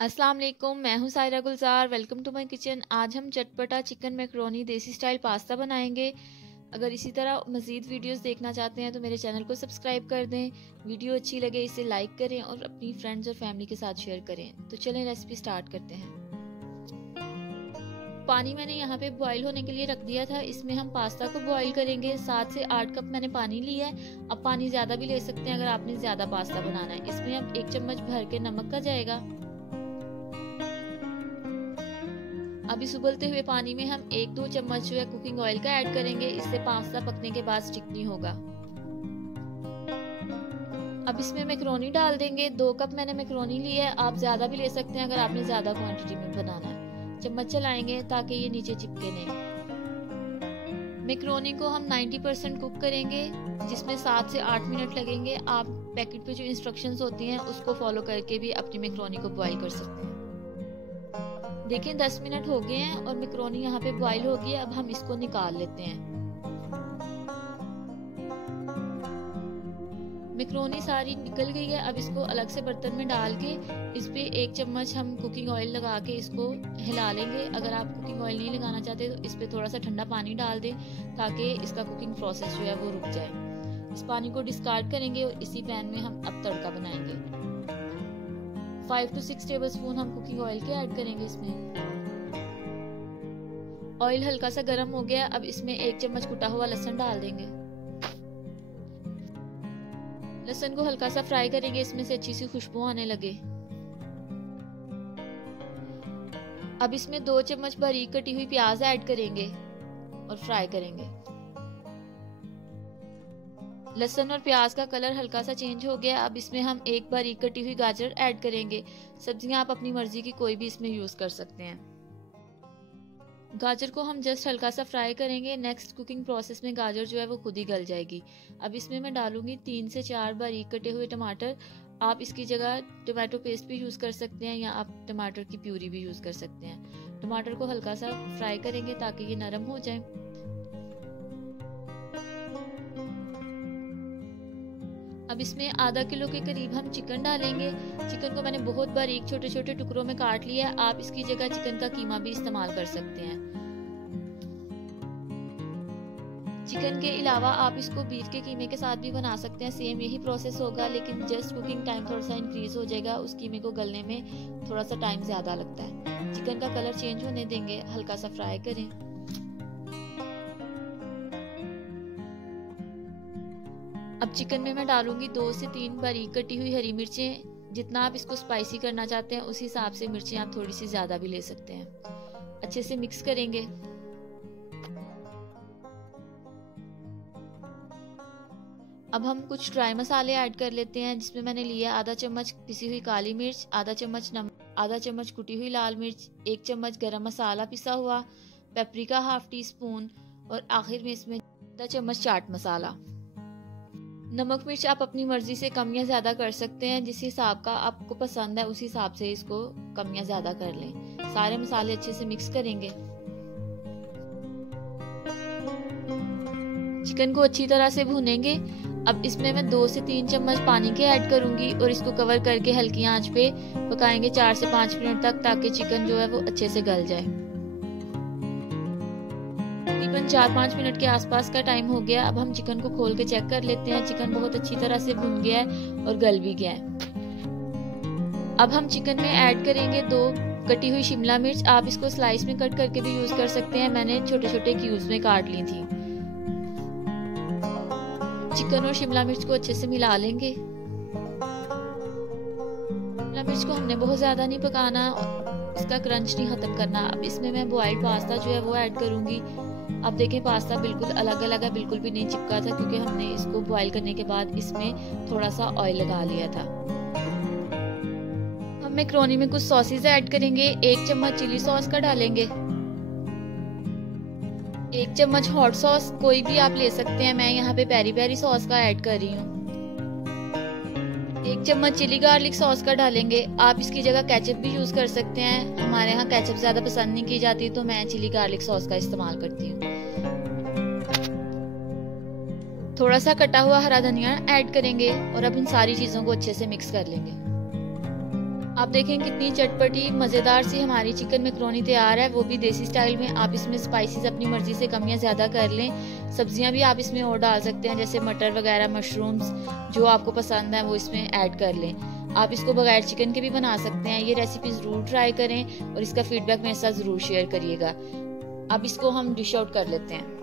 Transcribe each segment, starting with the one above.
अस्सलाम वालेकुम, मैं हूं Saira Gulzar. Welcome to my kitchen. आज हम चटपटा chicken macaroni desi style pasta बनाएंगे। अगर इसी तरह मज़ीद वीडियोस देखना चाहते हैं तो मेरे चैनल को सब्सक्राइब कर दें। वीडियो अच्छी लगे इसे लाइक करें और अपनी फ्रेंड्स और फैमिली के साथ शेयर करें। तो चलें रेसिपी स्टार्ट करते हैं। पानी मैंने यहाँ पे बॉईल होने के लिए रख दिया था। इसमें हम पास्ता को बॉईल करेंगे। 7 से 8 कप मैंने पानी लिया है। अब पानी ज़्यादा भी ले सकते हैं अगर आपने ज़्यादा पास्ता बनाना है। इसमें अब 1 चम्मच भर के नमक का जाएगा। अब इस उबलते हुए पानी में हम 1-2 चम्मच जो है कुकिंग ऑयल का ऐड करेंगे। इससे पास्ता पकने के बाद स्टिक नहीं होगा। अब इसमें मैकरोनी डाल देंगे। 2 कप मैंने मैकरोनी ली है। आप ज्यादा भी ले सकते हैं अगर आपने ज्यादा क्वांटिटी में बनाना है। चम्मच चलाएंगे ताकि ये नीचे चिपके नहीं। मैकरोनी को हम 90% कुक करेंगे, जिसमें 7 से 8 मिनट लगेंगे। आप पैकेट पे जो इंस्ट्रक्शंस होती हैं उसको फॉलो करके भी अपनी मैकरोनी को बॉईल कर सकते हैं। देखें 10 मिनट हो गए हैं और मैकरोनी यहाँ पे बॉईल हो गई है। अब हम इसको निकाल लेते हैं। मैकरोनी सारी निकल गई है। अब इसको अलग से बर्तन में डाल के इस पे 1 चम्मच हम कुकिंग ऑयल लगा के इसको हिला लेंगे। अगर आप कुकिंग ऑयल नहीं लगाना चाहते तो इस पे थोड़ा सा ठंडा पानी डाल दें ताकि इसका कुकिंग प्रोसेस जो है वो रुक जाए। इस पानी को डिस्कार्ड करेंगे और इसी पैन में हम अब तड़का बनाएंगे। 5 to 6 टेबलस्पून हम कुकिंग ऑयल के ऐड करेंगे इसमें। ऑयल हल्का सा गर्म हो गया। अब इसमें 1 चम्मच कुटा हुआ लहसुन डाल देंगे। लहसुन को हल्का सा फ्राई करेंगे, इसमें से अच्छी सी खुशबू आने लगे। अब इसमें 2 चम्मच बारीक कटी हुई प्याज ऐड करेंगे और फ्राई करेंगे। लहसुन और प्याज का कलर हल्का सा चेंज हो गया। अब इसमें हम 1 बारीक कटी हुई गाजर ऐड करेंगे। सब्जियां आप अपनी मर्जी की कोई भी इसमें यूज कर सकते हैं। गाजर को हम जस्ट हल्का सा फ्राई करेंगे। नेक्स्ट कुकिंग प्रोसेस में गाजर जो है वो खुद ही गल जाएगी। अब इसमें मैं डालूंगी 3 से 4 बारीक कटे हुए टमाटर। आप इसकी जगह टमाटो पेस्ट भी यूज कर सकते हैं या आप टमाटर की प्यूरी भी यूज कर सकते हैं। टमाटर को हल्का सा फ्राई करेंगे ताकि ये नरम हो जाए। अब इसमें आधा किलो के करीब हम चिकन डालेंगे। चिकन को मैंने बहुत बारीक छोटे छोटे टुकड़ों में काट लिया है। आप इसकी जगह चिकन का कीमा भी इस्तेमाल कर सकते हैं। चिकन के अलावा आप इसको बीफ के कीमे के साथ भी बना सकते हैं। सेम यही प्रोसेस होगा, लेकिन जस्ट कुकिंग टाइम थोड़ा सा इंक्रीज हो जाएगा। उस कीमे को गलने में थोड़ा सा टाइम ज्यादा लगता है। चिकन का कलर चेंज होने देंगे, हल्का सा फ्राई करें। अब चिकन में मैं डालूंगी 2 से 3 बारीक कटी हुई हरी मिर्चें। जितना आप इसको स्पाइसी करना चाहते हैं उस हिसाब से मिर्चें आप थोड़ी सी ज्यादा भी ले सकते हैं। अच्छे से मिक्स करेंगे। अब हम कुछ ड्राई मसाले ऐड कर लेते हैं, जिसमें मैंने लिया आधा चम्मच पिसी हुई काली मिर्च, आधा चम्मच नमक, आधा चम्मच कुटी हुई लाल मिर्च, 1 चम्मच गरम मसाला पिसा हुआ, पेपरिका ½ टीस्पून और आखिर में इसमें आधा चम्मच चाट मसाला। नमक मिर्च आप अपनी मर्जी से कम या ज्यादा कर सकते हैं। जिस हिसाब का आपको पसंद है उस हिसाब से इसको कम या ज्यादा कर लें। सारे मसाले अच्छे से मिक्स करेंगे। चिकन को अच्छी तरह से भूनेंगे। अब इसमें मैं 2 से 3 चम्मच पानी के ऐड करूंगी और इसको कवर करके हल्की आंच पे पकाएंगे 4 से 5 मिनट तक, ताकि चिकन जो है वो अच्छे से गल जाए। तकरीबन 4-5 मिनट के आसपास का टाइम हो गया। अब हम चिकन को खोल के चेक कर लेते हैं। चिकन बहुत अच्छी तरह से भुन गया है और गल भी गया है। अब हम चिकन में ऐड करेंगे 2 कटी हुई शिमला मिर्च। आप इसको स्लाइस में कट करके भी यूज कर सकते हैं। मैंने छोटे छोटे क्यूब्स में काट ली थी। चिकन और शिमला मिर्च को अच्छे से मिला लेंगे। शिमला मिर्च को हमने बहुत ज्यादा नहीं पकाना, इसका क्रंच नहीं खत्म करना। अब इसमें मैं बॉइल्ड पास्ता जो है वो ऐड करूंगी। अब देखें पास्ता बिल्कुल अलग अलग है, बिल्कुल भी नहीं चिपका था, क्योंकि हमने इसको बॉईल करने के बाद इसमें थोड़ा सा ऑयल लगा लिया था। हम मैकरोनी में कुछ सॉसेज ऐड करेंगे। 1 चम्मच चिली सॉस का डालेंगे, 1 चम्मच हॉट सॉस कोई भी आप ले सकते हैं। मैं यहाँ पे पेरी पेरी सॉस का ऐड कर रही हूँ। 1 चम्मच चिली गार्लिक सॉस का डालेंगे। आप इसकी जगह केचप भी यूज कर सकते हैं। हमारे यहाँ केचप ज्यादा पसंद नहीं की जाती, तो मैं चिली गार्लिक सॉस का इस्तेमाल करती हूँ। थोड़ा सा कटा हुआ हरा धनिया ऐड करेंगे और अब इन सारी चीजों को अच्छे से मिक्स कर लेंगे। आप देखें कितनी चटपटी मज़ेदार सी हमारी चिकन मैक्रोनी तैयार है, वो भी देसी स्टाइल में। आप इसमें स्पाइसेस अपनी मर्जी से कम या ज़्यादा कर लें। सब्जियां भी आप इसमें और डाल सकते हैं, जैसे मटर वगैरह, मशरूम्स, जो आपको पसंद है वो इसमें ऐड कर लें। आप इसको बगैर चिकन के भी बना सकते हैं। ये रेसिपी ज़रूर ट्राई करें और इसका फीडबैक मेरे साथ ज़रूर शेयर करिएगा। अब इसको हम डिश आउट कर लेते हैं।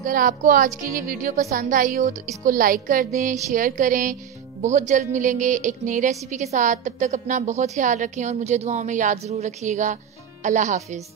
अगर आपको आज की ये वीडियो पसंद आई हो तो इसको लाइक कर दें, शेयर करें। बहुत जल्द मिलेंगे एक नई रेसिपी के साथ। तब तक अपना बहुत ख्याल रखें और मुझे दुआओं में याद ज़रूर रखिएगा। अल्लाह हाफिज़।